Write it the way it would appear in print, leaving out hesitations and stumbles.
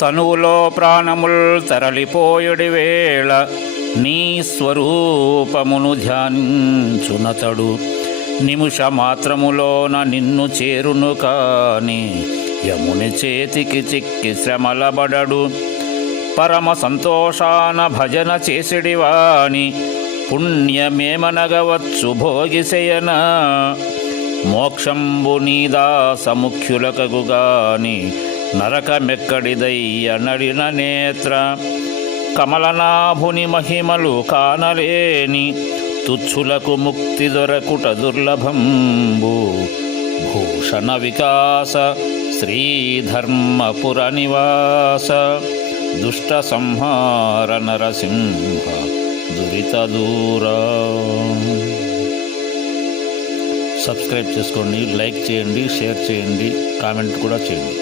తనువులో ప్రాణముల్ తరలిపోయుడి వేళ నీ స్వరూపమును ధ్యానించునతడు నిమిష మాత్రములోన నిన్ను చేరును కాని యముని చేతికి చిక్కి శ్రమలబడడు. పరమ సంతోషాన భజన చేసిడివాని పుణ్యమేమనగవచ్చు భోగిశయన. మోక్షంబు నీదాస ముఖ్యులకగుగాని నరకమెక్కడిదయ్య నడిన నేత్ర. కమలనాభుని మహిమలు కానలేని తుచ్చులకు ముక్తి దొరకుట దుర్లభంబు. భూషణ వికాస శ్రీధర్మపుర నివాస దుష్ట సంహార నరసింహ దురిత దూరా. సబ్స్క్రైబ్ చేసుకోండి, లైక్ చేయండి, షేర్ చేయండి, కామెంట్ కూడా చేయండి.